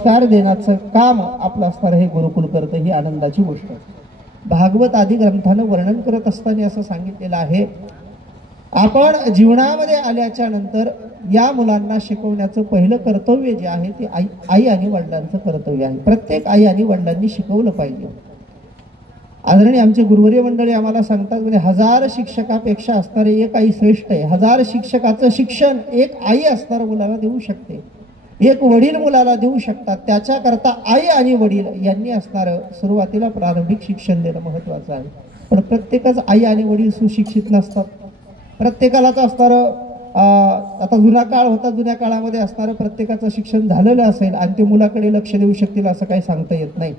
संस्कार देण्याचं काम आपलं असणारं हे गुरुकुल करतं, ही आनंदाची गोष्ट आहे. भागवत आदी ग्रंथानं वर्णन करत असताना असं सांगितलेलं आहे, आपण जीवनामध्ये आल्याच्या नंतर या मुलांना शिकवण्याचं पहिलं कर्तव्य जे आहे ते आई आणि वडिलांचं कर्तव्य आहे. प्रत्येक आई आणि वडिलांनी शिकवलं पाहिजे. आदरणीय आमचे गुरुवर्य मंडळी आम्हाला सांगतात, म्हणजे 1000 शिक्षकापेक्षा असणारे एक आई श्रेष्ठ आहे. 1000 शिक्षकाचं शिक्षण एक आई असणाऱ्या मुलाला देऊ शकते, एक वडील मुलाला देऊ शकतात. त्याच्याकरता आई आणि वडील यांनी असणारं सुरुवातीला प्रारंभिक शिक्षण देणं महत्वाचं आहे. पण प्रत्येकच आई आणि वडील सुशिक्षित नसतात. प्रत्येकाला तर असणारं आता जुना काळ होता, जुन्या काळामध्ये असणारं प्रत्येकाचं शिक्षण झालेलं असेल आणि ते मुलाकडे लक्ष देऊ शकतील असं काही सांगता येत नाही.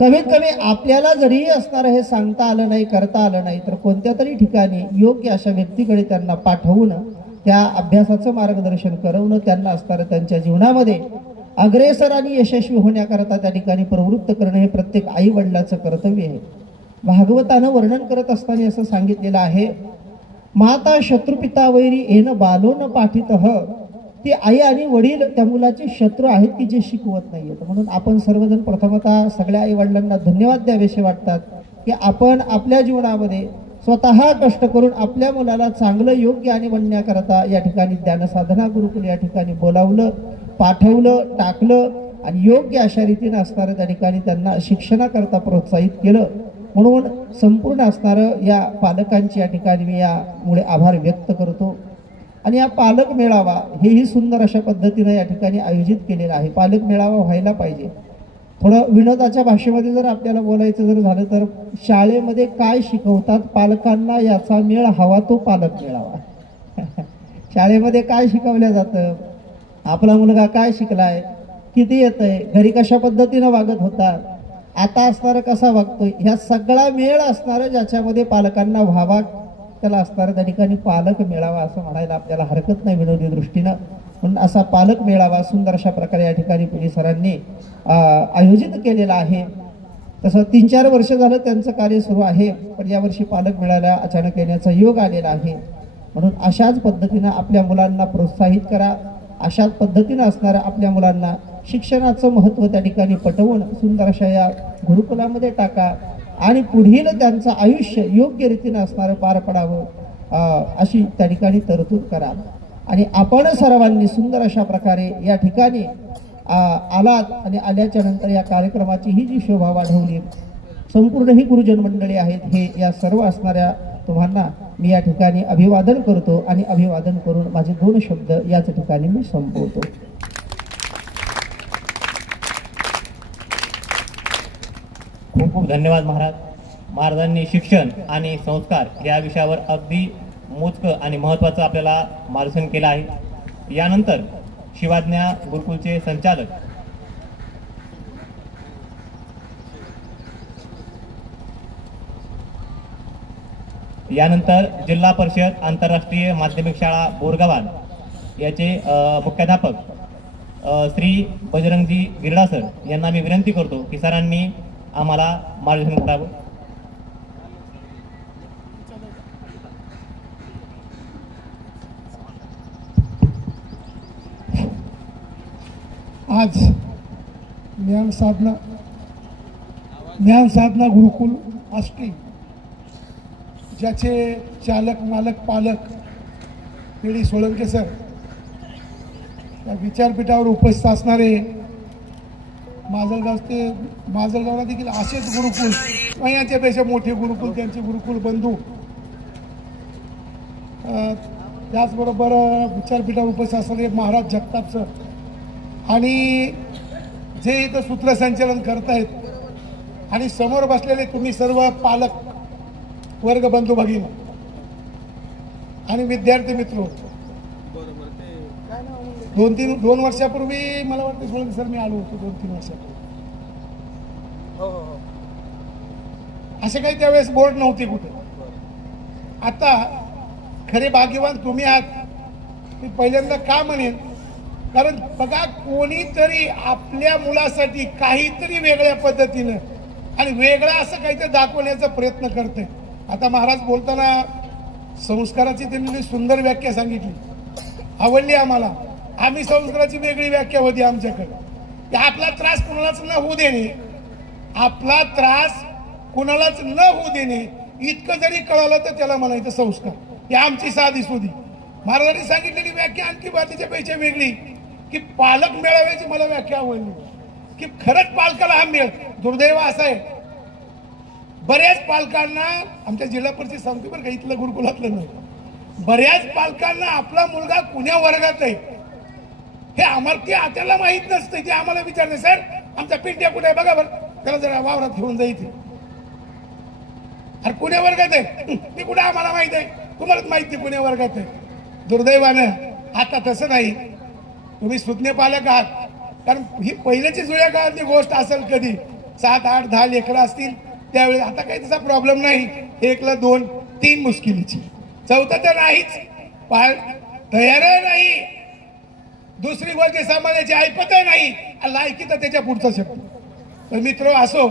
कमीत कमी आपल्याला जरी असणारं हे सांगता आलं नाही, करता आलं नाही, तर कोणत्या तरी ठिकाणी योग्य अशा व्यक्तीकडे त्यांना पाठवून त्या अभ्यासाचं मार्गदर्शन करवणं, त्यांना असणारं त्यांच्या जीवनामध्ये अग्रेसर आणि यशस्वी होण्याकरता त्या ठिकाणी प्रवृत्त करणं हे प्रत्येक आई वडिलाचं कर्तव्य आहे. भागवतानं वर्णन करत असताना असं सांगितलेलं आहे, माता शत्रुपिता वैरी येन बालो न पाठितः. ती आई आणि वडील त्या मुलाचे शत्रू आहेत की जे शिकवत नाहीयेत. म्हणून आपण सर्वजण प्रथमतः सगळ्या आई वडिलांना धन्यवाद द्यावेसे वाटतात की आपण आपल्या जीवनामध्ये स्वतः कष्ट करून आपल्या मुलाला चांगलं योग्य आणि बनण्याकरता या ठिकाणी ज्ञानसाधना गुरुकुल या ठिकाणी बोलावलं, पाठवलं, टाकलं आणि योग्य अशा रीतीने असणारं त्या ठिकाणी त्यांना शिक्षणाकरता प्रोत्साहित केलं. म्हणून संपूर्ण असणारं या पालकांची या ठिकाणी मी यामुळे आभार व्यक्त करतो. आणि या पालक मेळावा हेही सुंदर अशा पद्धतीने या ठिकाणी आयोजित केलेला आहे. पालक मेळावा व्हायला पाहिजे. थोडं विनोदाच्या भाषेमध्ये जर आपल्याला बोलायचं जर झालं तर शाळेमध्ये काय शिकवतात पालकांना याचा मेळ हवा तो पालक मेळावा. शाळेमध्ये काय शिकवलं जातं, आपला मुलगा काय शिकलाय, किती येतंय, घरी कशा पद्धतीनं वागत होता, आता असणारं कसा वागतोय, ह्या सगळा मेळ असणारं ज्याच्यामध्ये पालकांना व्हावा त्याला असणारं त्या ठिकाणी पालक मेळावा असं म्हणायला आपल्याला हरकत नाही विनोदी दृष्टीनं. म्हणून असा पालक मेळावा सुंदर अशा प्रकारे या ठिकाणी पुणे सरांनी आयोजित केलेला आहे. तसं 3-4 वर्ष झालं त्यांचं कार्य सुरू आहे, पण यावर्षी पालक मेळाव्याला अचानक येण्याचा योग आलेला आहे. म्हणून अशाच पद्धतीनं आपल्या मुलांना प्रोत्साहित करा, अशाच पद्धतीनं असणारं आपल्या मुलांना शिक्षणाचं महत्त्व त्या ठिकाणी पटवून सुंदर अशा या गुरुकुलामध्ये टाका आणि पुढील त्यांचं आयुष्य योग्य रीतीनं असणारं पार पडावं अशी त्या ठिकाणी तरतूद करा. आणि आपण सर्वांनी सुंदर अशा प्रकारे या ठिकाणी आलात आणि आल्याच्या नंतर या कार्यक्रमाची ही जी शोभा वाढवली, संपूर्ण ही गुरुजन मंडळी आहेत, हे या सर्व असणाऱ्या तुम्हाला मी या ठिकाणी अभिवादन करतो आणि अभिवादन करून माझे 2 शब्द याच ठिकाणी मी संपवतो. खूप खूप धन्यवाद महाराज. महाराजांनी शिक्षण आणि संस्कार या विषयावर अगदी मोजकं आणि महत्त्वाचं आपल्याला मार्गदर्शन केलं आहे. यानंतर शिवाज्ञा गुरुकुलचे संचालक यानंतर जिल्हा परिषद आंतरराष्ट्रीय माध्यमिक शाळा बोरगावात याचे मुख्याध्यापक श्री बजरंगजी गिरडा सर यांना मी विनंती करतो की सरांनी आम्हाला मार्गदर्शन करावं. आज ज्ञान साधना गुरुकुल आष्टी ज्याचे चालक मालक पालक पी.डी. सोळंके सर त्या विचारपीठावर उपस्थित असणारे माजलगावला देखील असेच गुरुकुल किंवा यांच्यापेक्षा मोठे गुरुकुल त्यांचे गुरुकुल बंधू, त्याचबरोबर विचारपीठावर उपस्थित असणारे महाराज जगताप सर आणि जे इथं सूत्रसंचालन करतायत आणि समोर बसलेले तुम्ही सर्व पालक वर्ग बंधू भगिनी आणि विद्यार्थी मित्र, 2 वर्षापूर्वी मला वाटतं सोळंके सर मी आलो होतो 2-3 वर्षापूर्वी. असे काही त्यावेळेस बोर्ड नव्हते कुठे. आता खरे भाग्यवान तुम्ही आहात मी पहिल्यांदा का म्हणेन, कारण बघा कोणीतरी आपल्या मुलासाठी काहीतरी वेगळ्या पद्धतीनं आणि वेगळं असं काहीतरी दाखवण्याचा प्रयत्न करते. आता महाराज बोलताना संस्काराची त्यांनी सुंदर व्याख्या सांगितली, आवडली आम्हाला. आम्ही संस्काराची वेगळी व्याख्या होती आमच्याकडे. की आपला त्रास कुणालाच न होऊ देणे, आपला त्रास कुणालाच न होऊ देणे इतकं जरी कळालं तर त्याला म्हणायचं संस्कार. ही आमची साधी सुधी. महाराजांनी सांगितलेली व्याख्या आणखी बाकीच्यापेक्षा वेगळी, की पालक मेळाव्याची मला व्याख्या आवडली, की खरंच पालकाला हा मेळ. दुर्दैव असं आहे, बऱ्याच पालकांना, आमच्या जिल्हा परिषद सांगते बरं का, इथलं गुरुकुलातलं नाही, बऱ्याच पालकांना आपला मुलगा कुण्या वर्गात आहे हे आम्हाला त्याला माहित नसतं. ते आम्हाला विचारते, सर आमचा पिंट्या कुठे आहे बघा बरं, त्याला जरा वावरात घेऊन जायचे. अरे कुण्या वर्गात आहे ते कुठे आम्हाला माहित आहे, तुम्हालाच माहिती कुण्या वर्गात आहे. दुर्दैवानं आता तसं नाही. तुम्ही सुज्ञ पालक आहात, कारण ही पहिल्याची जुळ्या काळातली गोष्ट असेल, कधी 7, 8, 10 लेकरं असतील त्यावेळी. आता काही तसा प्रॉब्लेम नाही, 1ला 2, 3 मुश्किलीची, 4थं तर नाहीच, तयार नाही. दुसरी गोष्ट सांभाळण्याची ऐपत नाही, लायकी तर त्याच्या पुढचा शब्द. तर मित्र असो,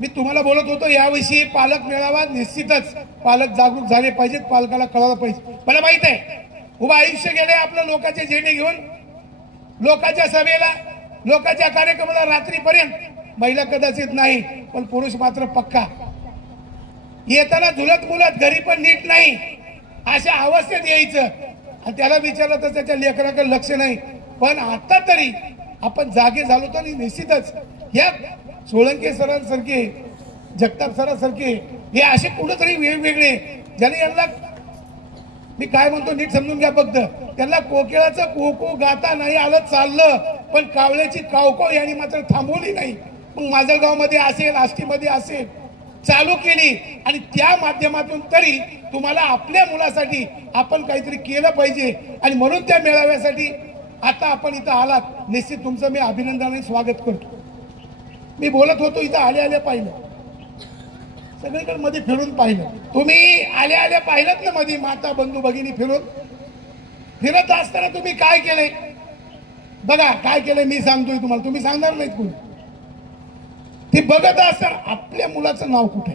मी तुम्हाला बोलत होतो याविषयी पालक मेळावा निश्चितच पालक जागरूक झाले पाहिजेत, पालकाला कळायला पाहिजे. मला माहित आहे उभं आयुष्य गेले आपलं लोकांचे झेंडे घेऊन, लोकांच्या सभेला, लोकांच्या कार्यक्रमाला रात्रीपर्यंत. महिला कदाचित नाही, पण पुरुष मात्र पक्का. येताना झुलत मुलत, घरी पण नीट नाही, अशा अवस्थेत यायचं. आणि त्याला विचारलं तर त्याच्या लेकराकडे लक्ष नाही. पण आता तरी आपण जागे झालो तर निश्चितच या सोळंके सरांसारखे, जगताप सरांसारखे हे असे कुठेतरी वेगवेगळे, ज्याने यांना मी काय म्हणतो नीट समजून घ्या फक्त, त्यांना कोकिळाचं कोको गाता नाही आलं चाललं, पण कावळ्याची कावकाव यांनी मात्र थांबवली नाही. मग माजलगावमध्ये असेल, आष्टीमध्ये असेल, चालू केली. आणि त्या माध्यमातून तरी तुम्हाला आपल्या मुलासाठी आपण काहीतरी केलं पाहिजे. आणि म्हणून त्या मेळाव्यासाठी आता आपण इथं आलात, निश्चित तुमचं मी अभिनंदनाने स्वागत करतो. मी बोलत होतो इथं आले आले पाहिलं, सगळीकडे मध्ये फिरून पाहिलं. तुम्ही आले आले पाहिलं ना मध्ये माता बंधू भगिनी फिरत असताना तुम्ही काय केलंय बघा, काय केलंय मी सांगतोय तुम्हाला, तुम्ही सांगणार नाहीत कोणी. ते बघत असताना आपल्या मुलाचं नाव कुठे,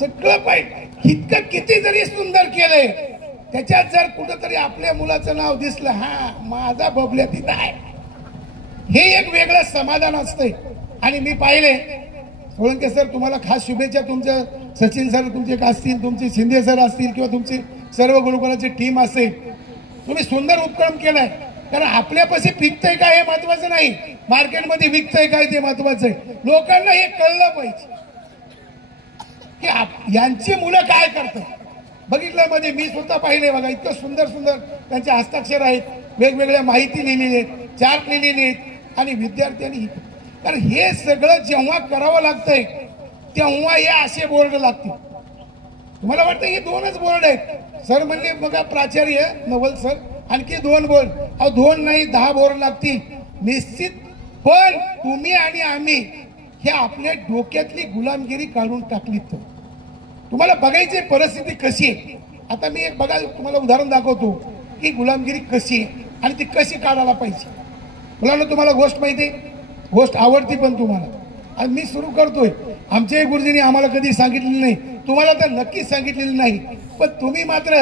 सगळं पाहिजे. इतकं किती जरी सुंदर केलंय, त्याच्यात जर कुठंतरी आपल्या मुलाचं नाव दिसलं, हा माझा बबल्या तिथं आहे, हे एक वेगळं समाधान असतंय. आणि मी पाहिले सोळंके सर, तुम्हाला खास शुभेच्छा. तुमचं सचिन सर तुमचे असतील, तुमचे शिंदे सर असतील, किंवा तुमची सर्व गुरुकुलाची टीम असेल, तुम्ही सुंदर उपक्रम केलाय. कारण आपल्यापाशी पिकतंय काय हे महत्वाचं नाही, मार्केटमध्ये विकतंय काय ते महत्वाचं आहे. लोकांना हे कळलं पाहिजे की यांची मुलं काय करतात. बघितलं मध्ये मी स्वतः पाहिले बघा, इतकं सुंदर सुंदर त्यांचे हस्ताक्षर आहेत, वेगवेगळ्या माहिती लिहिलेली आहेत, चार्ट लिहिलेले आहेत. आणि विद्यार्थ्यांनी, कारण हे सगळं जेव्हा करावं लागतंय तेव्हा हे असे बोर्ड लागतील. तुम्हाला वाटतं हे 2च बोर्ड आहेत. सर म्हणले बघा प्राचार्य नवल सर, आणखी 2 बोर्ड. अहो 2 नाही 10 बोर्ड लागतील निश्चित. पण तुम्ही आणि आम्ही हे आपल्या डोक्यातली गुलामगिरी काढून टाकली तर तुम्हाला बघायची परिस्थिती कशी आहे. आता मी एक बघा तुम्हाला उदाहरण दाखवतो की गुलामगिरी कशी आहे आणि ती कशी काढायला पाहिजे. मुलांना तुम्हाला गोष्ट माहिती आहे, गोष्ट आवडती पण तुम्हाला. आणि मी सुरू करतोय, आमच्याही गुरुजींनी आम्हाला कधी सांगितलेलं नाही, तुम्हाला तर नक्कीच सांगितलेलं नाही, पण तुम्ही मात्र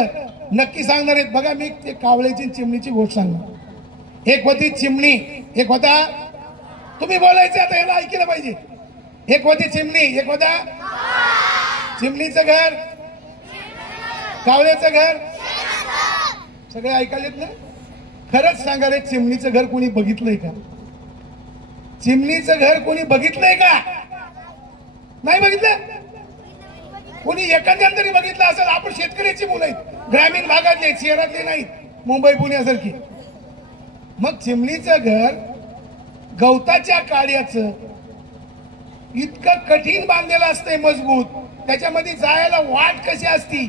नक्की सांगणार आहेत. बघा मी ते कावळ्याची चिमणीची गोष्ट सांगणार. एक होती चिमणी, एक होता, तुम्ही बोलायचं आता, याला ऐकलं पाहिजे. एक होती चिमणी, एक होता चिमणीचं घर, कावळ्याचं घर, सगळे ऐकायलेत ना. खरंच सांगा रे, चिमणीचं घर कोणी बघितलंय का? चिमणीचं घर कोणी बघितलंय का? नाही बघितलं. कोणी एखाद्याने तरी बघितलं असेल. आपण शेतकऱ्याची मुलं आहेत, ग्रामीण भागातले, शहरातले नाहीत, मुंबई पुण्यासारखी. मग चिमणीचं घर गवताच्या काड्याचं इतकं कठीण बांधलेलं असतंय, मजबूत. त्याच्यामध्ये जायला वाट कशी असती,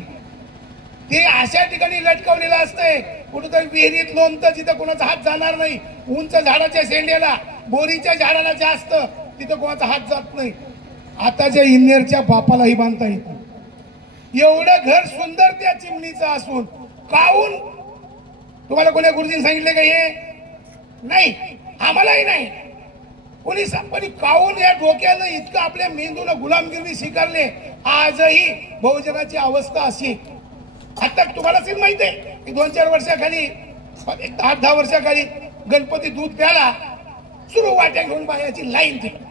ते अशा ठिकाणी लटकवलेलं असतंय, कुठेतरी विहिरीत लोंबतं जिथं कोणाचा हात जाणार नाही. उंच झाडाच्या शेंड्याला, बोरीच्या झाडाला जास्त, तिथं कोणाचा हात जात नाही. आताच्या इंजिनियरच्या बापालाही बांधता येतं. एवढं घर सुंदर त्या चिमणीचं असून काऊन तुम्हाला कोण्या गुरुजींनी सांगितले का हे? नाही, आम्हालाही नाही कोणी सांगणी. काऊन या डोक्यानं इतकं आपल्या मेंदूला गुलामगिरी स्वीकारले. आजही बहुजनाची अवस्था अशी. आता तुम्हाला माहिती आहे की 2-4 वर्षाखाली पण एक 8-10 वर्षाखाली गणपती दूध प्याला, सुरू वाट्या घेऊन बायाची लाईन तिकडे.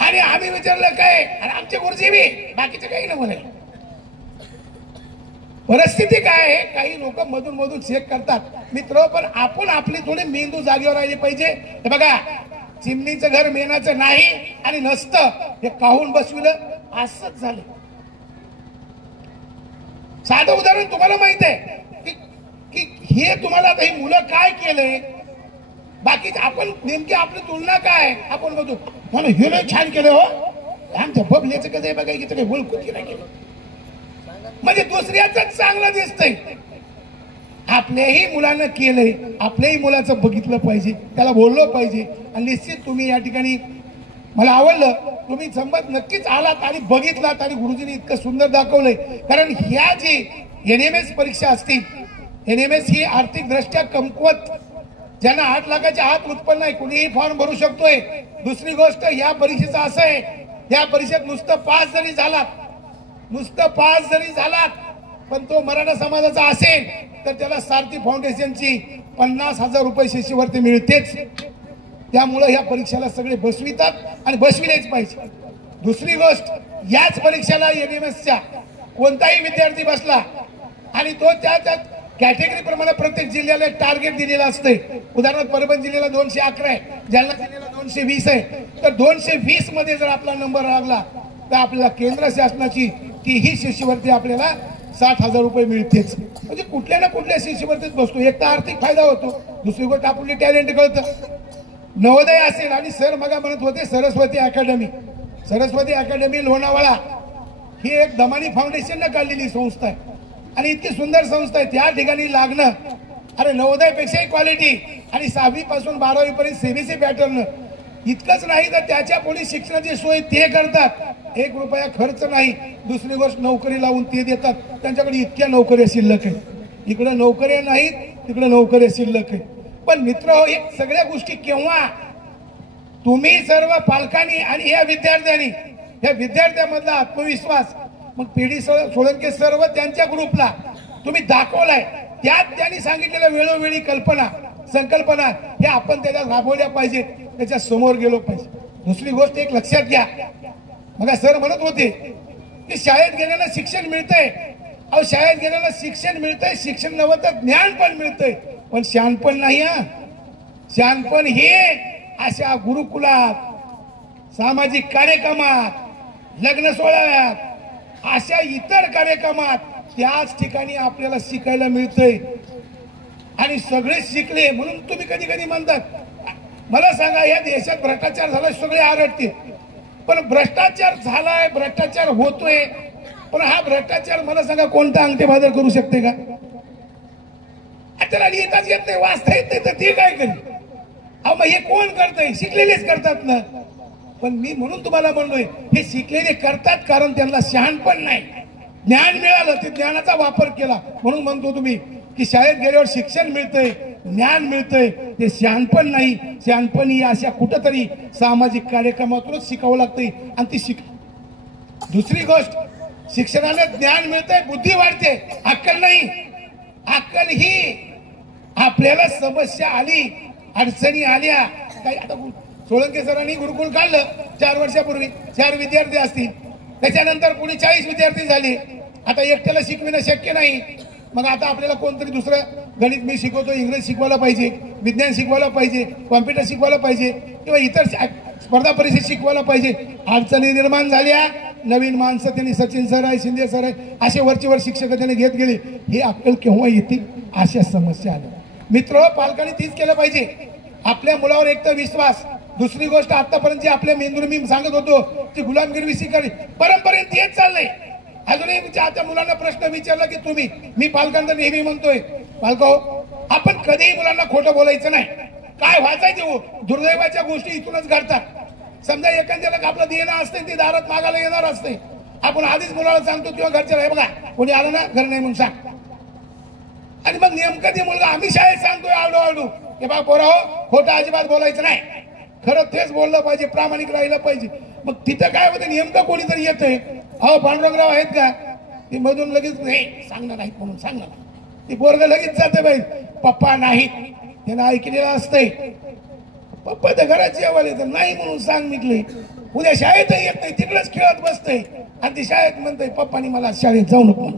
आणि आम्ही विचारलं काय, आणि आमचे गुरुजी बी, बाकीचे काही न म्हणे. परिस्थिती काय आहे, काही लोक मधून मधून चेक करतात मित्र, पण आपण आपली थोडी मेंदू जागेवर राहिली पाहिजे. हे बघा, चिमणीचं घर मेनाचं नाही आणि नसतं, हे काहून बसविलं असंच झालं. साधं उदाहरण तुम्हाला माहित आहे की हे तुम्हाला आता ही मुलं काय केलंय, बाकी आपण नेमकी आपली तुलना काय आपण बघू. म्हणून हे लय छान केलं हो, आमच्या बबल्याचं कसं आहे बघा, इथं काही बोलकुती नाही केलं, म्हणजे दुसऱ्याच चांगलं दिसतंय. आपल्याही मुलानं केलंय, आपल्याही मुलाचं बघितलं पाहिजे, त्याला बोललं पाहिजे. आणि निश्चित तुम्ही या ठिकाणी मला आवडलं, तुम्ही संमत नक्कीच आलात आणि बघितलात आणि गुरुजींनी इतकं सुंदर दाखवलंय. कारण ह्या जी NMS परीक्षा असतील, NMS ही आर्थिक दृष्ट्या कमकुवत, ज्यांना 8 लाखाच्या आत उत्पन्न आहे, कुणीही फॉर्म भरू शकतोय. दुसरी गोष्ट, या परीक्षेचं असं आहे, या परीक्षेत नुसतं पास जरी झालात पण तो मराठा समाजाचा असेल तर त्याला सारथी फाउंडेशनची 50,000 रुपये शिष्यवृत्ती मिळतेच. त्यामुळे या परीक्षेला सगळे बसवितात आणि बसविलेच पाहिजे. दुसरी गोष्ट, याच परीक्षेला NMSच्या कोणताही विद्यार्थी बसला आणि तो त्या कॅटेगरी प्रमाणे प्रत्येक जिल्ह्याला एक टार्गेट दिलेलं असते. उदाहरणार्थ परभणी जिल्ह्याला 211 आहे, जालना जिल्ह्याला 220 आहे. तर 220 मध्ये जर आपला नंबर लागला तर आपल्याला केंद्र शासनाची तीही शिष्यवृत्ती आपल्याला 60,000 रुपये मिळतेच. म्हणजे कुठल्या ना कुठल्या शिष्यवृत्तीत बसतो. एक तर आर्थिक फायदा होतो, दुसरी गोष्ट आपली टॅलेंट कळतं. नवोदय असेल, आणि सर मग म्हणत होते सरस्वती अकॅडमी लोणावळा ही एक दमानी फाउंडेशनने काढलेली संस्था आहे आणि इतकी सुंदर संस्था आहे. त्या ठिकाणी लागणं, अरे नवोदयपेक्षाही क्वालिटी, आणि 6वी पासून 12वी पर्यंत CBSE पॅटर्न. इतकंच नाही तर त्याच्या पुढे शिक्षणाची सोय ते करतात, 1 रुपया खर्च नाही. दुसरी गोष्ट, नोकरी लावून ते देतात. त्यांच्याकडे इतक्या नोकऱ्या शिल्लक आहेत, इकडे नोकऱ्या नाहीत, तिकडे नोकऱ्या शिल्लक आहेत. पण मित्र, हे सगळ्या गोष्टी केव्हा तुम्ही सर्व पालकांनी आणि या विद्यार्थ्यांनी, या विद्यार्थ्यांमधला आत्मविश्वास, मग PD सोळंके सर्व त्यांच्या ग्रुपला तुम्ही दाखवलाय. त्यात त्यांनी सांगितलेल्या वेळोवेळी संकल्पना हे आपण त्याच्यात राबवल्या पाहिजे, त्याच्या समोर गेलो पाहिजे. दुसरी गोष्ट एक लक्षात घ्या, मग सर म्हणत होते की शाळेत गेल्यानं शिक्षण मिळतंय. अहो, शाळेत गेल्यानं शिक्षण मिळतंय, शिक्षण नव्हतं तर ज्ञान पण मिळतंय, पण शहाणपण नाही. शहाणपण हे अशा गुरुकुलात, सामाजिक कार्यक्रमात, लग्न सोहळ्यात, अशा इतर कार्यक्रमात त्याच ठिकाणी आपल्याला शिकायला मिळतंय. आणि सगळे शिकले म्हणून तुम्ही कधी कधी म्हणतात, मला सांगा, या देशात भ्रष्टाचार झाला, सगळे आरडते. पण भ्रष्टाचार झालाय, भ्रष्टाचार होतोय, पण हा भ्रष्टाचार मला सांगा कोणता अंगठेबाजार करू शकते का? त्याला लिहिताच येत नाही, वाचता येत नाही, तर ते काय करेल? अहो, मग हे कोण करतंय? शिकलेलेच करतात ना. पण मी म्हणून तुम्हाला म्हणलोय, हे शिकलेले करतात कारण त्यांना शहाणपण नाही. ज्ञान मिळालं, ते ज्ञानाचा वापर केला. म्हणून म्हणतो तुम्ही की शाळेत गेल्यावर शिक्षण मिळतंय, ज्ञान मिळतंय, ते शहाणपण नाही. शहाणपण ही अशा कुठंतरी सामाजिक कार्यक्रमातूनच शिकावं लागतंय आणि ती दुसरी गोष्ट, शिक्षणाने ज्ञान मिळतंय, बुद्धी वाढते, अक्कल नाही. अक्कल ही आपल्याला समस्या आली, अडचणी आल्या. काही आता सोळंके सरांनी गुरुकुल काढलं 4 वर्षापूर्वी, 4 विद्यार्थी असतील, त्याच्यानंतर पुढे 40 विद्यार्थी झाले. आता एकट्याला शिकविणं शक्य नाही. मग आता आपल्याला कोणतरी दुसरं, गणित मी शिकवतो, इंग्रजी शिकवायला पाहिजे, विज्ञान शिकवायला पाहिजे, कॉम्प्युटर शिकवायला पाहिजे, किंवा इतर स्पर्धा परीक्षा शिकवायला पाहिजे. अडचणी निर्माण झाल्या, नवीन माणसं त्यांनी, सचिन सर आहे, शिंदे सर आहे, असे वरचेवर शिक्षक त्यांनी घेत गेले. हे अक्कल केव्हा येतील? अशा समस्या आल्या. मित्र, पालकांनी तीच केलं पाहिजे, आपल्या मुलावर एक तर विश्वास. दुसरी गोष्ट, आतापर्यंत आपल्या मेंदूर मी सांगत होतो की गुलामगिरी स्वीकारली, परंपरेत तेच चाललंय. अजूनही त्या मुलांना प्रश्न विचारला की तुम्ही, मी पालकांना नेहमी म्हणतोय, पालक आपण कधीही मुलांना खोटं बोलायचं नाही. काय व्हायचं, दुर्दैवाच्या गोष्टी इथूनच घडतात. समजा एखाद्याला आपलं देणं असते, ते दारात मागायला येणार असते, आपण आधीच मुलाला सांगतो किंवा घरच्याला, हे बघा कोणी आलं ना, घर नाही म्हणून सांग. आणि मग नेमकं ते मुलगा, आम्ही शाळेत सांगतोय आरडू हे बघा पोराहो, खोटं अजिबात बोलायचं नाही, खरं तेच बोललं पाहिजे, प्रामाणिक राहिलं पाहिजे. मग तिथं काय होतं, नेमकं कोणीतरी येतंय, अहो पांडुरंगराव आहेत का, ते मधून लगेच नाही सांगणार नाहीत म्हणून सांगणार, ते पोरग लगेच जाते बाई, पप्पा नाहीत, त्यांना ऐकलेलं असतंय. पप्पा तर घरात जेवायला तर नाही म्हणून सांग मिटले. उद्या शाळेतही येत नाही, तिकडेच खेळत बसतंय आणि ती शाळेत म्हणतंय पप्पानी मला शाळेत जाऊ नको.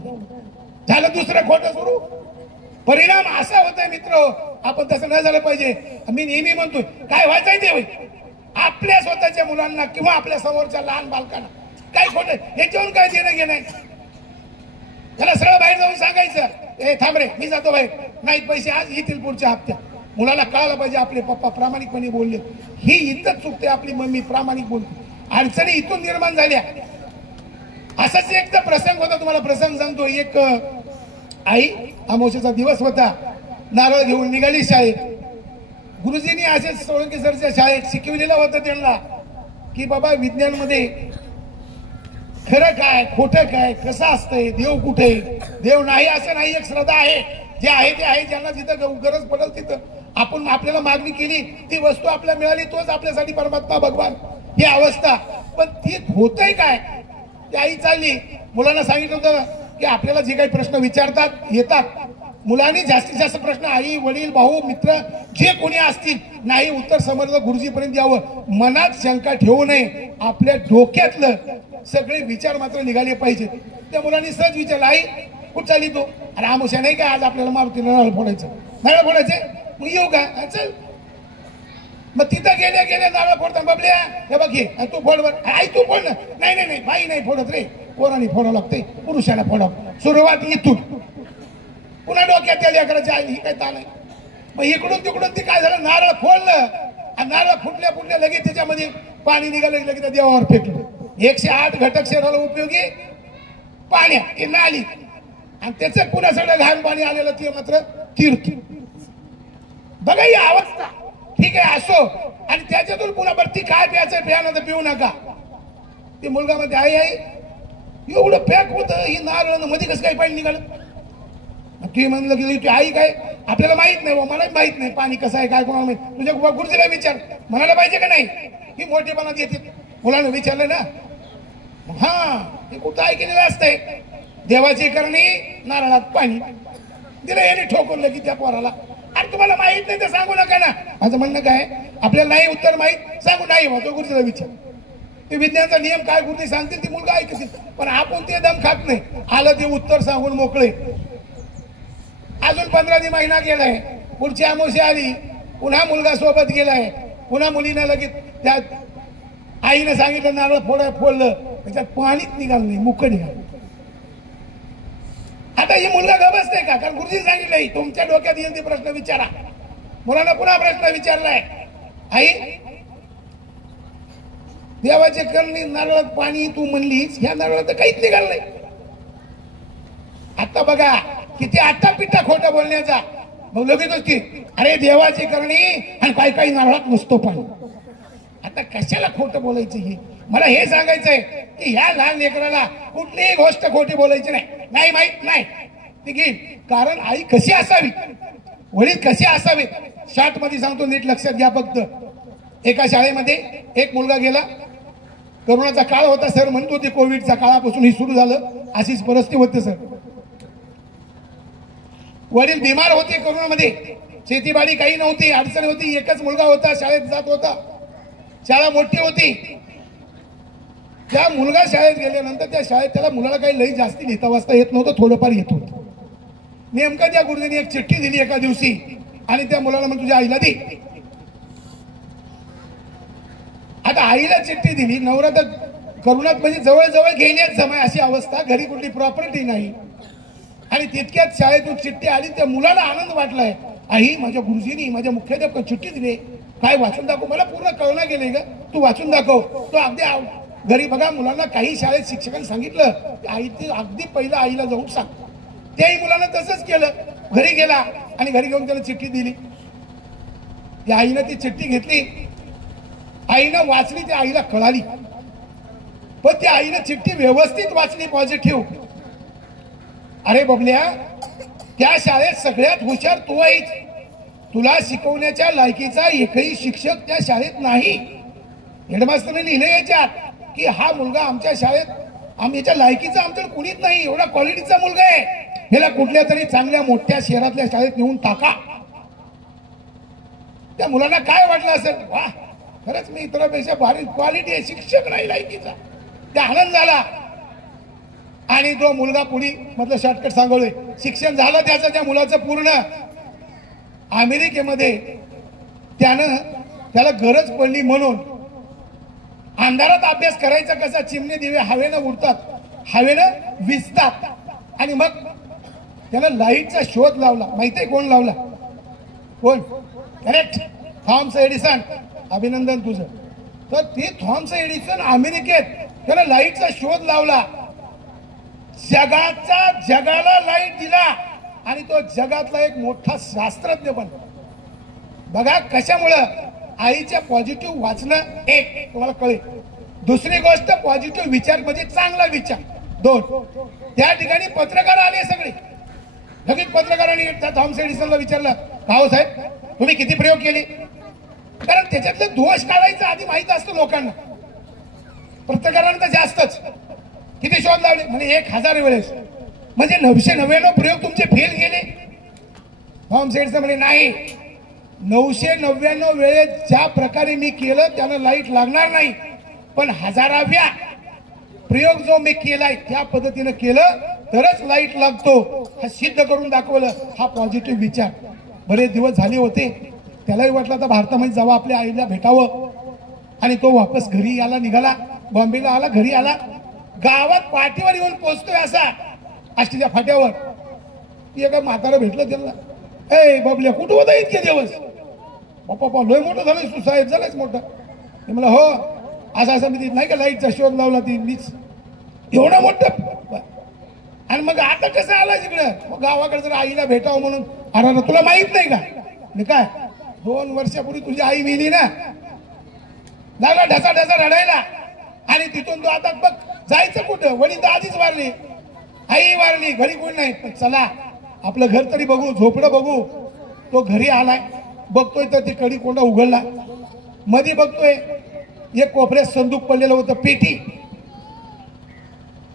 झालं दुसरं खोटं सुरू. परिणाम असा होतोय मित्र, आपण तसं न झालं पाहिजे. मी नेहमी म्हणतोय काय व्हायचंय ते होईल. आपल्या स्वतःच्या मुलांना किंवा आपल्या समोरच्या लहान बालकांना काय खोटं याच्यावरून काय देणं घेणं. त्याला सरळ बाहेर जाऊन सांगायचं, ए थांब रे मी जातो बाहेर, नाहीत पैसे आज येतील पुढच्या हप्त्यात. मुलाला कळायला पाहिजे आपले पप्पा प्रामाणिकपणे बोलले. ही इज्जत चुकते, आपली मम्मी प्रामाणिक बोलते. अडचणी इथून निर्माण झाल्या. असाच एक तर प्रसंग होता, तुम्हाला प्रसंग सांगतो. एक आई, अमावस्येचा दिवस होता, नारळ घेऊन निघाली शाळेत. गुरुजींनी असे सोळंकी सरच्या शाळेत शिकवलेलं होतं त्यांना की बाबा विज्ञान मध्ये खरं काय खोटं काय कसं असतंय, देव कुठे, देव नाही असं नाही, एक श्रद्धा आहे. जे आहे ते आहे, ज्यांना जिथं गरज पडेल तिथं आपण आपल्याला मागणी केली ती वस्तू आपल्याला मिळाली, तोच आपल्यासाठी परमात्मा भगवान ही अवस्था. पण ती होतंय काय. ती आई चालली, मुलांना सांगितलं होतं की आपल्याला जे काही प्रश्न विचारतात येतात, मुलांनी जास्तीत जास्त प्रश्न आई वडील भाऊ मित्र जे कोणी असतील नाही उत्तर समजलं गुरुजीपर्यंत यावं. मनात शंका ठेवू नये, आपल्या डोक्यातलं सगळे विचार मात्र निघाले पाहिजेत. त्या मुलांनी सहज विचारलं, आई कुठं चालली तू. अरे आमुष्या नाही का आज आपल्याला मारुतीला नारळ फोडायचं. नारळ फोडायचे मग येऊ का, चल. मग तिथं गेल्या गेल्या नारळ फोडता बबल्या हे बघ हे तू फोड बर. आई तू फोड ना. नाही नाही नाही बाई नाही फोडत रे, पोरांनी फोडावं लागते, पुरुषाला फोडावं. सुरुवात इथून. पुन्हा डोक्यात त्या लेकराची आई ही काय ताण आहे. मग इकडून तिकडून ती काय झालं, नारळ फोडलं आणि नारळ फुटल्या फुटल्या लगेच त्याच्यामध्ये पाणी निघालं, लगेच त्या देवावर फेकलं. 108 घटक शरीराला उपयोगी पाणी ते नाली आणि त्याचं पुन्हा सगळं घाण पाणी आलेलं ते मात्र तीर्थ. बघा ही अवस्था. ठीक आहे असो, आणि त्याच्यातून पुन्हा बरं ती काय प्यायचं प्या ना तर पिऊ नका. ते मुलगा मध्ये आई आई एवढं पॅक होतं ही नारळ मध्ये कसं काही पाणी निघालं. तुम्ही म्हणलं की आई काय आपल्याला माहित नाही, मला माहित नाही पाणी कसं आहे काय कोणाला माहित. तुझ्या गुरुजीला विचार, म्हणायला पाहिजे का नाही. ही मोठेपणात येते. मुलांना विचारलं ना, हा हे कुठं ऐकलेलं असतंय. देवाची करणी नारळात पाणी दिलं याने ठोकवलं की त्या पोराला. अरे तुम्हाला माहित नाही तर सांगू नका ना. माझं म्हणणं काय, आपल्याला नाही उत्तर माहित सांगू नाही होतो गुरुजीला विचार. ते विज्ञानाचा नियम काय गुरुजी सांगतील ती मुलगा ऐकतील, पण आपण ते दम खात नाही. आलं ते उत्तर सांगून मोकळे. अजून 15 महिना गेलाय, पुढची अमावस्या आली, पुन्हा मुलगा सोबत गेलाय, पुन्हा मुलीनं लगेच त्या आईने सांगितलं नारळ फोडलं, त्याच्यात पाणीच निघालं नाही, मुख निघालं. आता ही मुलगा गबस नाही का, कारण गुरुजी सांगितलंय तुमच्या डोक्यात येईल ते प्रश्न विचारा. मुलांना पुन्हा प्रश्न विचारलाय, आई देवाचे करणी नारळात पाणी तू म्हणलीस, ह्या नारळात काहीच निघालं नाही. आता बघा किती आट्टा पिट्टा खोटं बोलण्याचा. मग लगेच की अरे देवाची करणी आणि काही नारळात नसतो पाणी. आता कशाला खोटं बोलायचं. हे मला हे सांगायचंय की ह्या लहान लेकराला कुठलीही गोष्ट खोटी बोलायची नाही माहित नाही ती घेईल. कारण आई कशी असावी, वडील कसे असावे. शार्ट मध्ये सांगतो, नीट लक्षात घ्या फक्त. एका शाळेमध्ये एक मुलगा गेला, करोनाचा काळ होता सर म्हणत होते, कोविडच्या काळापासून ही सुरू झालं, अशीच परिस्थिती होते सर. वडील बिमार होते करोनामध्ये, शेतीबाडी काही नव्हती, अडचण होती, एकच मुलगा होता, शाळेत जात होता, शाळा मोठी होती. त्या मुलगा शाळेत गेल्यानंतर त्या शाळेत त्याला मुलाला काही लई जास्ती लिहिता वाचता येत नव्हतं, थोडंफार येत होतं. नेमकं त्या गुरुजींनी एक चिठ्ठी दिली एका दिवशी आणि त्या मुलाला म्हणजे तुझ्या आईला दे. आता आईला चिठ्ठी दिली, नवरा तर करोनात म्हणजे जवळजवळ घेण्यात जमाय अशी अवस्था, घरी कुठली प्रॉपर्टी नाही. आणि तितक्यात शाळेतून चिठ्ठी आली, त्या मुलाला आनंद वाटलाय, आई माझ्या गुरुजींनी माझ्या मुख्याध्यापक चिठ्ठी दिली, काय वाचून दाखव, मला पूर्ण कळणं गेले ग, तू वाचून दाखव. तो अगदी घरी बघा मुलांना काही शाळेत शिक्षकांनी सांगितलं आई ते अगदी पहिला आईला जाऊन सांग. त्याही मुलांना तसंच केलं, घरी गेला आणि घरी घेऊन त्याला चिठ्ठी दिली. त्या आईनं ती चिठ्ठी घेतली, आईनं वाचली, त्या आईला कळाली. पण त्या आईनं चिठ्ठी व्यवस्थित वाचली, पॉझिटिव्ह. अरे बबल्या, त्या शाळेत सगळ्यात हुशार तू आहेस, तुला शिकवण्याच्या लायकीचा एकही शिक्षक त्या शाळेत नाही. हेडमास्टरने लिहिले याच्यात की हा मुलगा आमच्या शाळेत आमच्या लायकीचा आमच्या कुणीच नाही, एवढा क्वालिटीचा मुलगा आहे, ह्याला कुठल्या तरी चांगल्या मोठ्या शहरातल्या शाळेत नेऊन टाका. त्या मुलांना काय वाटलं असेल, वा खरंच मी इतरांपेक्षा भारी क्वालिटी आहे, शिक्षक नाही लायकीचा, त्या आनंद झाला. आणि जो मुलगा पुढे मधलं शॉर्टकट सांगवलंय, शिक्षण झालं त्याचं, त्या मुलाचं पूर्ण अमेरिकेमध्ये त्याला गरज पडली म्हणून अंधारात अभ्यास करायचा कसा, चिमणे दिवे हवेनं उडतात, हवेनं विजतात, आणि मग त्याला लाईटचा शोध लावला. माहितीये कोण लावला? कोण? Correct, Thomas Edison. अभिनंदन तुझं. तर ते थॉमस एडिसन अमेरिकेत त्याला लाईटचा शोध लावला, जगाला लाईट दिला, आणि तो जगातला एक मोठा शास्त्रज्ञ बनला. बघा कशामुळं? आईच्या पॉझिटिव्ह वाचणं एक तुम्हाला कळेल. दुसरी गोष्ट पॉझिटिव्ह विचार म्हणजे चांगला विचार. दोन, त्या ठिकाणी पत्रकार आले सगळे. लगेच पत्रकारांनी थॉमस एडिसनला विचारलं, भाऊ साहेब तुम्ही किती प्रयोग केले? कारण त्याच्यातले दोष काढायचं आधी माहित असतं लोकांना, पत्रकारांना तर जास्तच. किती शोध लावले? म्हणजे 1000 वेळेस. म्हणजे 999 प्रयोग तुमचे फेल गेले. थॉमस एडिसन म्हणजे नाही, 999 वेळेस ज्या प्रकारे मी केलं त्यानं लाईट लागणार नाही, पण 1000व्या प्रयोग जो मी केलाय त्या पद्धतीनं केलं तरच लाईट लागतो, हा सिद्ध करून दाखवलं. हा पॉझिटिव्ह विचार. बरेच दिवस झाले होते, त्यालाही वाटलं आता भारतामध्ये जावं, आपल्या आईला भेटावं, आणि तो वापस घरी यायला निघाला. बॉम्बेला आला, घरी आला, गावात पाठीवर येऊन पोहोचतोय असा आष्टीच्या फाट्यावर. एका म्हातारा भेटलं त्याला, ए बाबल्या कुठं होता इतके दिवस? बाप्पा लय मोठं झालंय तू साहेब, झालंयच मोठं. ते मला हो असं मी नाही का लाईटचा शोध लावला ती मीच, एवढा मोठं. आणि मग आता कसं आला तिकडं? मग गावाकडे जर आईला भेटावं म्हणून. अरे तुला माहित नाही का? मी काय 2 वर्षापूर्वी तुझी आई मेली ना, लागला ढसा रडायला, आणि तिथून तो आता बघ जायचं कुठं? वडील तर आधीच वारली, आई वारली, घरी कोण नाही. पण चला आपलं घर तरी बघू, झोपडं बघू. तो घरी आलाय, बघतोय तर ती कडी कोंडा उघडला. मध्ये बघतोय एक कोपऱ्यात संदूक पडलेलं होतं, पेटी.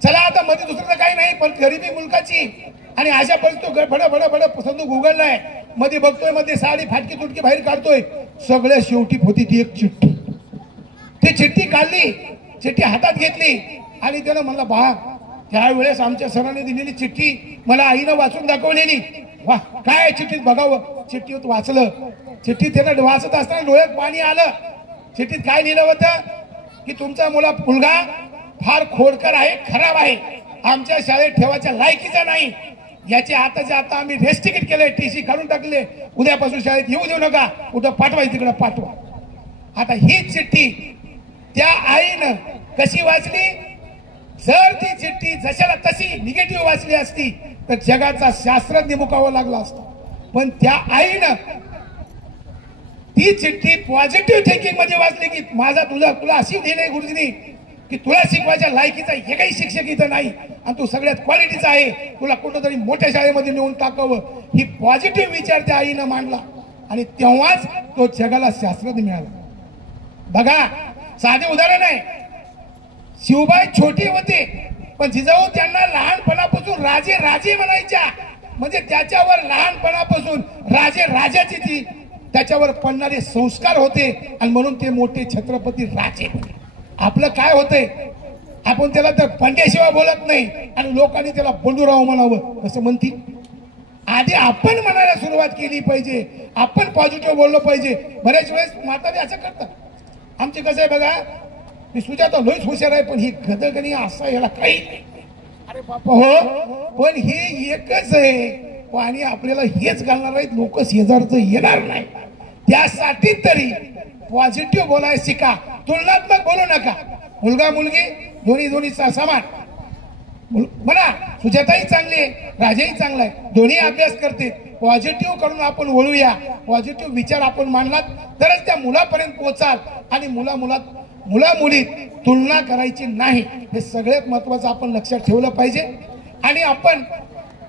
चला आता मध्ये दुसरं काही नाही, पण गरिबी मुलकाची, आणि अशा परिस्थिती भड संदूक उघडलाय. मध्ये बघतोय, मध्ये साडी फाटकी तुटकी बाहेर काढतोय. सगळ्या शेवटी होती ती एक चिठ्ठी. ती चिठ्ठी काढली, चिठ्ठी हातात घेतली, आणि त्यानं म्हणला, बा त्यावेळेस आमच्या सरांनी दिलेली चिठ्ठी मला आईनं वाचून दाखवलेली. वा काय चिठ्ठीत बघावं. चिठ्ठीत वाचलं. चिठ्ठीत त्यानं वाचत असताना डोळ्यात पाणी आलं. चिठ्ठीत काय लिहिलं होतं की तुमचा मुलगा फार खोडकर आहे, खराब आहे, आमच्या शाळेत ठेवायच्या लायकीचा नाही. याचे आताच्या आता आम्ही रेस्ट तिकीट केले, टीसी काढून टाकले, उद्यापासून शाळेत येऊ देऊ नका, कुठं पाठवायचं तिकडं पाठवा. आता ही चिठ्ठी त्या आईनं कशी वाचली? जर ती चिठ्ठी जशाला तशी निगेटिव्ह वाचली असती तर जगाचा शास्त्रज्ञ मुकावा लागला असता. पण त्या आईनं ती चिठ्ठी पॉझिटिव्ह थिंकिंग मध्ये वाचली की माझा तुला अशी लिहिलंय गुरुजींनी की तुला शिकवायच्या लायकीचा एकही शिक्षक इथं नाही, आणि तू सगळ्यात क्वालिटीचा आहे, तुला कुठंतरी मोठ्या शाळेमध्ये नेऊन टाकावं. ही पॉझिटिव्ह विचार त्या आईनं मांडला, आणि तेव्हाच तो जगाला शास्त्रज्ञ मिळाला. बघा साधे उदाहरण आहे. शिवबाई छोटी होते, पण जिजाऊ त्यांना लहानपणापासून राजे म्हणायच्या. म्हणजे त्याच्यावर लहानपणापासून राजाची ती त्याच्यावर पडणारे संस्कार होते, आणि म्हणून ते मोठे छत्रपती राजे होते. आपलं काय होतंय, आपण त्याला तर पंड्याशिवाय बोलत नाही, आणि लोकांनी त्याला बंडूराव म्हणावं असं म्हणतील. आधी आपण म्हणायला सुरुवात केली पाहिजे, आपण पॉझिटिव्ह बोललो पाहिजे. बऱ्याच वेळेस म्हातारे असं करतात. आमचे कसं आहे बघा, मी सुजाता लयच हुशार आहे, पण ही गदगणी असा याला काही. अरे बापा हो, पण हे एकच आहे, आणि आपल्याला हेच घालणार आहेत लोक, शेजारचं येणार नाही. त्यासाठी तरी पॉझिटिव्ह बोलायला शिका, तुलनात्मक बोलू नका. मुलगा मुलगी दोन्ही समान म्हणा. सुजाताही चांगली आहे, राजाही चांगला आहे, दोन्ही अभ्यास करते. पॉझिटिव्ह करून आपण वळूया. पॉझिटिव्ह विचार आपण मांडलात तरच त्या मुलापर्यंत पोहोचाल, आणि मुला मुलीत तुलना करायची नाही. हे सगळ्यात महत्वाचं आपण लक्षात ठेवलं पाहिजे. आणि आपण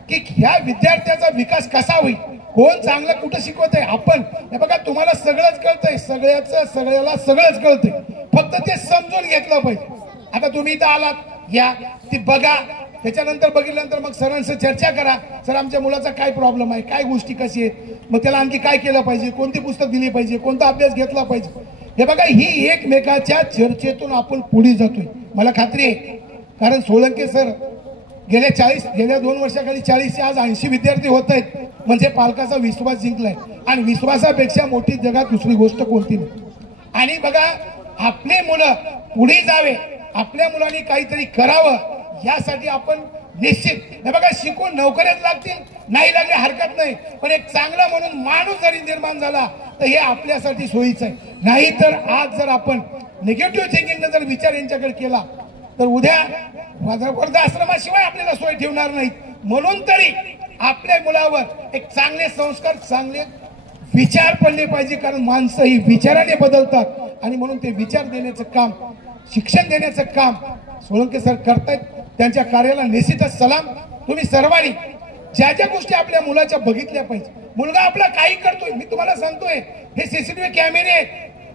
की ह्या विद्यार्थ्याचा विकास कसा होईल, कोण चांगलं कुठं शिकवत आहे आपण. हे बघा तुम्हाला सगळंच कळतंय, सगळ्याला सगळंच कळतंय, फक्त ते समजून घेतलं पाहिजे. आता तुम्ही इथं आलात, या ती बघा, त्याच्यानंतर बघितल्यानंतर मग सरांशी चर्चा करा, सर आमच्या मुलाचा काय प्रॉब्लेम आहे, काय गोष्टी कशी आहेत, मग त्याला आणखी काय केलं पाहिजे, कोणती पुस्तक दिली पाहिजे, कोणता अभ्यास घेतला पाहिजे. हे बघा, ही एकमेकाच्या चर्चेतून आपण पुढे जातोय. मला खात्री आहे, कारण सोळंके सर गेल्या 2 वर्षाखाली 40 ते आज 80 विद्यार्थी होत आहेत, म्हणजे पालकाचा विश्वास जिंकलाय. आणि विश्वासापेक्षा मोठी जगात दुसरी गोष्ट कोणती नाही. आणि बघा, आपले मुलं पुढे जावे, आपल्या मुलांनी काहीतरी करावं, यासाठी आपण निश्चित, हे बघा, शिकून नोकऱ्यात लागतील, नाही लागले हरकत नाही, पण एक चांगला म्हणून माणूस जरी निर्माण झाला तर हे आपल्यासाठी सोयीचं आहे. नाही तर आज जर आपण निगेटिव्ह थिंकिंगचा जर विचार यांच्याकडे केला तर उद्या वृद्धाश्रमाशिवाय आपल्याला सोय ठेवणार नाहीत. म्हणून तरी आपल्या मुलावर एक चांगले संस्कार, चांगले विचार पडले पाहिजे, कारण माणसं ही विचाराने बदलतात. आणि म्हणून ते विचार देण्याचं काम, शिक्षण देण्याचं काम सोळंके सर करतायत. त्यांच्या कार्याला निश्चितच सलाम. तुम्ही सर्वांनी ज्या ज्या गोष्टी आपल्या मुलाच्या बघितल्या पाहिजे. मुलगा आपला काही करतोय, मी तुम्हाला सांगतोय, हे सीसीटीव्ही कॅमेरे आहेत.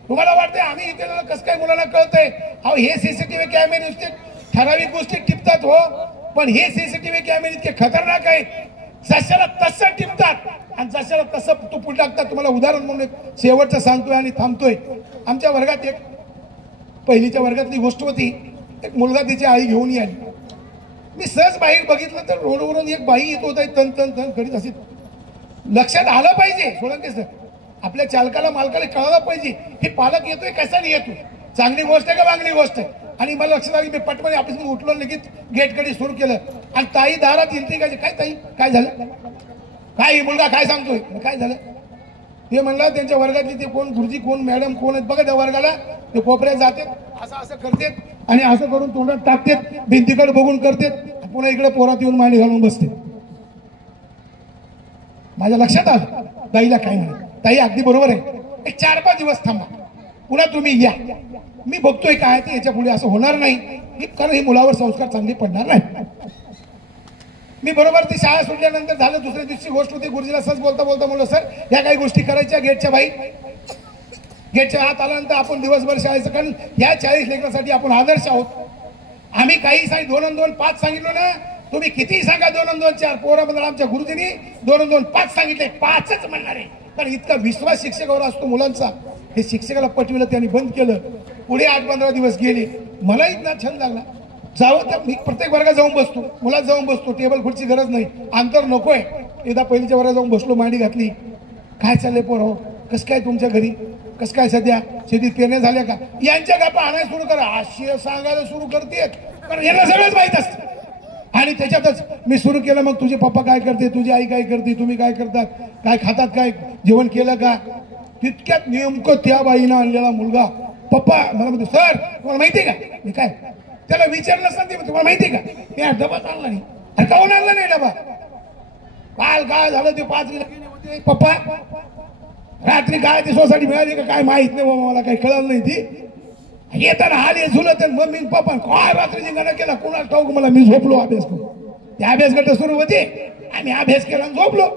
तुम्हाला वाटतंय आम्ही इथे कसं काय मुलांना कळतंय? अहो, हे सीसीटीव्ही कॅमेरे नुसते ठराविक गोष्टी टिपतात हो, पण हे सीसीटीव्ही कॅमेरे इतके खतरनाक आहेत, जशाला तसं टिपतात आणि जशाला तसं तुपून टाकतात. तुम्हाला उदाहरण म्हणून शेवटचं सांगतोय आणि थांबतोय. आमच्या वर्गात एक पहिलीच्या वर्गातली गोष्ट होती. एक मुलगा तिची आई घेऊन आली. मी सहज बाहेर बघितलं तर रोडवरून एक बाई येत होता, तन तन तन करीत असे. लक्षात आलं पाहिजे सोळंके सर, आपल्या चालकाला, मालकाला कळलं पाहिजे हे पालक येतोय कशाने येतोय, चांगली गोष्ट आहे का वांगली गोष्ट आहे. आणि मला लक्षात आली, मी पटपणे ऑफिसमध्ये उठलो, लगेच गेटकडे सुरू केलं. आणि ताई दारात एंट्री करायची. काय ताई, काय झालं, काय मुलगा काय सांगतोय, काय झालं? ते म्हणलं त्यांच्या वर्गातली ते कोण गुरुजी, कोण मॅडम, कोण आहेत बघा त्या वर्गाला, ते कोपऱ्यात जाते, असं असं करतात आणि असं करून तोंडात टाकतात, भिंतीकडे बघून करतात, पुन्हा इकडे पोरात येऊन मांडी घालून बसते. माझ्या लक्षात आलं, ताईला काय म्हणत, ताई अगदी बरोबर आहे, एक 4-5 दिवस थांबा, पुन्हा तुम्ही या, मी बघतोय काय ते, याच्या पुढे असं होणार नाही, कारण हे मुलावर संस्कार चांगले पडणार नाही. मी बरोबर ती शाळा सुटल्यानंतर झालं. दुसऱ्या दिवशी गोष्ट होती, गुरुजीला सहज बोलता बोलता म्हणलं, सर या काही गोष्टी करायच्या गेटच्या बाई, गेटच्या आत आल्यानंतर आपण दिवसभर शाळेचं, कारण या 40 लेकरांसाठी आपण आदर्श आहोत. आम्ही काही सांगितलं 2 आणि 2 5 सांगितलं ना, तुम्ही कितीही सांगा 2 आणि 2 4, पोराबद्दल आमच्या गुरुजींनी 2 आणि 2 5 सांगितले, 5च म्हणणार आहे. कारण इतका विश्वास शिक्षकावर असतो मुलांचा. हे शिक्षकाला पटविलं, त्यांनी बंद केलं. पुढे 8-15 दिवस गेले. मला इतना छंद लागला, जावं तर मी प्रत्येक वर्गात जाऊन बसतो, मुलात जाऊन बसतो, टेबल खुर्ची गरज नाही, अंतर नकोय. एकदा पहिलीच्या वर्गात जाऊन बसलो, मांडी घातली, काय चाललंय पोरं, कसं काय तुमच्या घरी, कसं काय सध्या शेतीत पेरण्या झाल्या का, यांच्या गप्पा आणायला सुरू करा, आशय सांगायला सुरू करते, कारण यांना सगळंच माहित असतं. आणि त्याच्यातच मी सुरू केलं, मग तुझे पप्पा काय करते, तुझी आई काय करते, तुम्ही काय करतात, काय खातात, काय जेवण केलं का. तितक्यात नेमकं त्या बाईनं आणलेला मुलगा, पप्पा मला म्हणतो, सर तुम्हाला माहितीये का, मी काय त्याला विचारलं असं, ते तुम्हाला माहितीये का, मी डबाच आणला नाही. अरे काहून आणला नाही डबा, काल काय झालं ते 5 होते पप्पा, रात्री काय ते सोसायटी मिळाली का काय माहित नाही बाबा, मला काही कळलं नाही. ती येताना आले झुलत, मम्मी पप्पा काय रात्री जिंगाणा केला कुणाला ठाऊक, मला मी झोपलो अभ्यास करून. ते अभ्यास गट सुरू होते, आम्ही अभ्यास केला आणि झोपलो.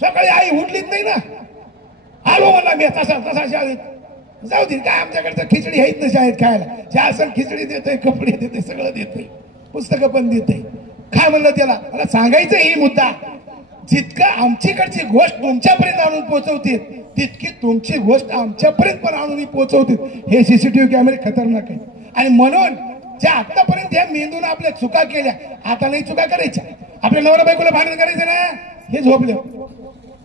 सकाळी आई उठलीच नाही ना, आलो म्हणला मी तसा शाळेत. जाऊ दे, काय आमच्याकडे तर खिचडी आहेत ना शाळेत खायला, शासन खिचडी देते, कपडे देते, सगळं देते, पुस्तकं पण देते. काय म्हणलं त्याला, मला सांगायचं ही मुद्दा, जितकं आमच्याकडची गोष्ट तुमच्यापर्यंत आणून पोहोचवते, तितकी तुमची गोष्ट आमच्यापर्यंत पण आणून पोहोचवते. हे सीसीटीव्ही कॅमेरे खतरनाक आहे. आणि म्हणून ज्या आतापर्यंत या मेंदून आपल्या चुका केल्या, आता नाही चुका करायच्या. आपल्या नवरा बायकोला भांडण करायचं ना, हे झोपले,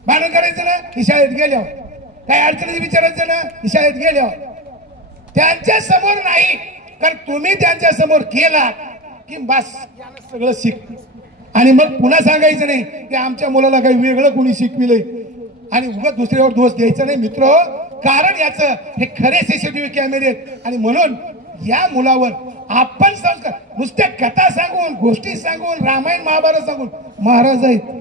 भांडण करायचं ना, ही शाळेत गेल्यावर, काय अडचणी विचारायचं ना, ही शाळेत गेल्यावर, त्यांच्या समोर नाही, कारण तुम्ही त्यांच्या समोर केला की बस सगळं शिक. आणि मग पुन्हा सांगायचं नाही की आमच्या मुलाला काही वेगळं कोणी शिकविलंय, आणि उगाच दुसऱ्यावर दोष द्यायचा नाही मित्र, कारण याचं हे खरे सीसीटीव्ही कॅमेरे आहेत. आणि म्हणून या मुलावर आपण संस्कार, नुसत्या कथा सांगून, गोष्टी सांगून, रामायण महाभारत सांगून, महाराज आहेत,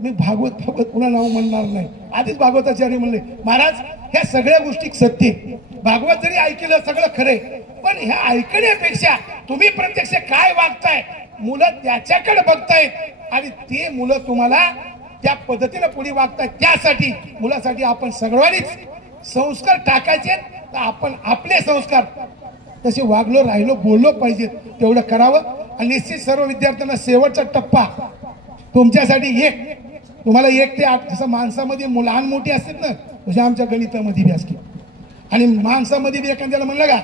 मी भागवत पुन्हा नाव म्हणणार नाही, आधीच भागवताचार्य म्हणले, महाराज ह्या सगळ्या गोष्टी सत्य, भागवत जरी ऐकलं सगळं खरंय, पण ह्या ऐकण्यापेक्षा तुम्ही प्रत्यक्ष काय वागताय, मुलं त्याच्याकडे बघतायत आणि ते मुलं तुम्हाला त्या पद्धतीने पुढे वागतायत. त्यासाठी मुलासाठी आपण सगळ्यांनीच संस्कार टाकायचे, तर आपण आपले संस्कार तसे वागलो, राहिलो, बोललो पाहिजे, तेवढं करावं. आणि निश्चित सर्व विद्यार्थ्यांना शेवटचा टप्पा तुमच्यासाठी एक, तुम्हाला 1 ते 8 जसं माणसामध्ये लहान मोठी असतात ना तसे आमच्या गणितामध्ये बी असते. आणि माणसामध्ये बी एखाद्याला म्हणलं का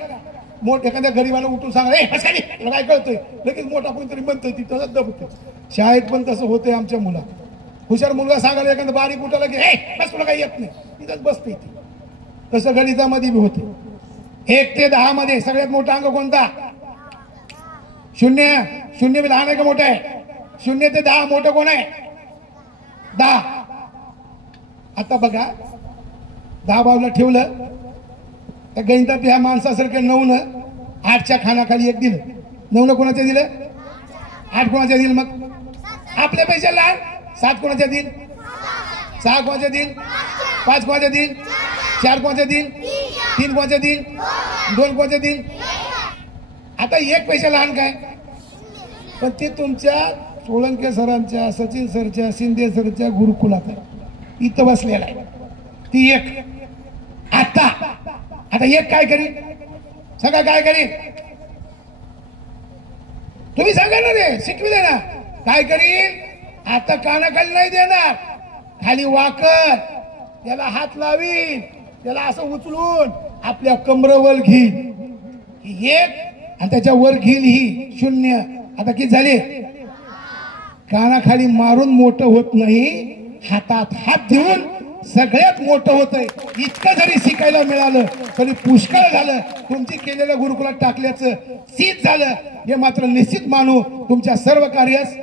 एखाद्या गरीबाला उठून सांगा ए बस खाली, तुला काय कळतंय, लगेच मोठा कोणतरी म्हणतोय ती तसंच दबतोय. शाळेत पण तसं होतंय आमच्या मुला. हुशार मुलगा सांगायला एखादा बारीक उठाला की ए बस तुला काही येत नाही, तिथंच बसते ती. तसं गणितामध्ये बी होते. 1 ते 10 मध्ये सगळ्यात मोठा अंक कोणता? 0. 0 बी लहान आहे का मोठा आहे? 0 ते 10 मोठं कोण आहे? 10. आता बघा 10 बाजूला ठेवलं त्या गणितात ह्या माणसासारख्या 9 8च्या खानाखाली 1 दिलं. 9 कोणाच्या दिलं? 8 कोणाच्या दिलं? मग आपल्या पैशाला लहान 7 कोणाच्या दिल? 6 कोणाच्या दिल? 5 कोणाच्या दिल? 4 कोणाच्या दिल? 3 कोणाच्या दिल? 2 कोणाच्या दिल? आता 1 पैसा लहान काय? पण ते तुमच्या सोळंके सरांच्या, सचिन सरच्या, शिंदे सरच्या गुरुकुलात आहे, इथं बसलेला आहे. ती 1. आता 1 काय करील? सांगा काय करील? तुम्ही सांगा ना रे, शिकविले ना. काय करील? आता कानाखाली नाही देणार, खाली वाकर त्याला हात लावील, त्याला असं उचलून आपल्या कमरेवर घेईल. 1 आणि त्याच्या वर घेईल ही 0. आता किती झाले? कानाखाली मारून मोठं होत नाही, हातात हात देऊन सगळ्यात मोठं होतंय. इतकं जरी शिकायला मिळालं तरी पुष्कळ झालं. तुमची केलेल्या गुरुकुलात टाकल्याचं सिद्ध झालं हे मात्र निश्चित मानू. तुमच्या सर्व कार्यास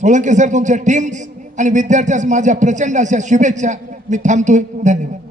सोळंके सर, तुमच्या टीम्स आणि विद्यार्थ्यास माझ्या प्रचंड अशा शुभेच्छा. मी थांबतोय. धन्यवाद.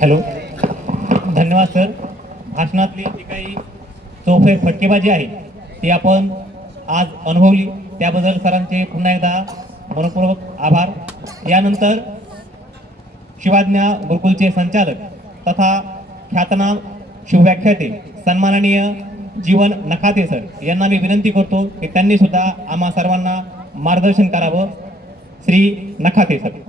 हॅलो, धन्यवाद सर. भाषणातली जी काही चौफेर फटकेबाजी आहे ती आपण आज अनुभवली, त्याबद्दल सरांचे पुन्हा एकदा मनपूर्वक आभार. यानंतर शिवाज्ञा गुरुकुलचे संचालक तथा ख्यातनाम शिवव्याख्याते सन्माननीय जीवन नखाते सर यांना मी विनंती करतो की त्यांनी सुद्धा आम्हा सर्वांना मार्गदर्शन करावं. श्री नखाते सर.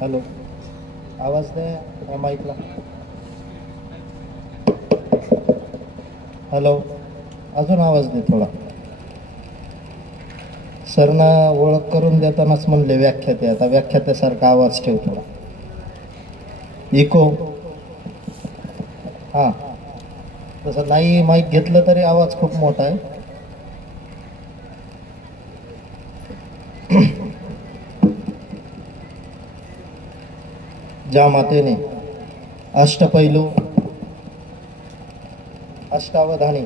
हॅलो, आवाज द्या माईकला. हॅलो, अजून आवाज दे थोडा. सरना ओळख करून देतानाच म्हणले व्याख्याते, आता व्याख्यात्यासारखा आवाज ठेव थोडा. इको. हां, तसं नाही माईक घेतलं तरी आवाज खूप मोठा आहे. ज्या मातेने अष्टपैलू, अष्टावधानी,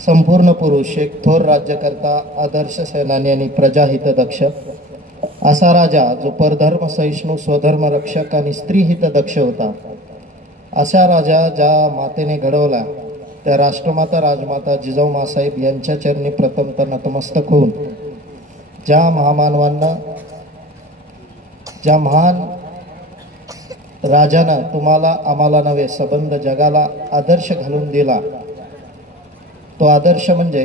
संपूर्ण पुरुष, एक थोर राज्यकर्ता, आदर्श सेनानी आणि प्रजाहित दक्ष असा राजा, जो परधर्म सहिष्णू, स्वधर्म रक्षक आणि स्त्रीहित दक्ष होता, अशा राजा ज्या मातेने घडवला, त्या राष्ट्रमाता राजमाता जिजाऊ मासाहेब यांच्या चरणी प्रथमतः नतमस्तक होऊन ज्या महामानवांना, ज्या महान राजानं तुम्हाला, आम्हाला नव्हे संबंध जगाला आदर्श घालून दिला, तो आदर्श म्हणजे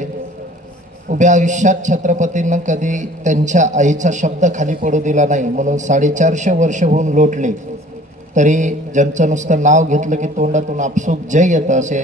उभ्या आयुष्यात छत्रपतींना कधी त्यांच्या आईचा शब्द खाली पडू दिला नाही, म्हणून 450 वर्ष होऊन लोटले तरी ज्यांचं नुसतं नाव घेतलं की तोंडातून आपसूक जय येतं असे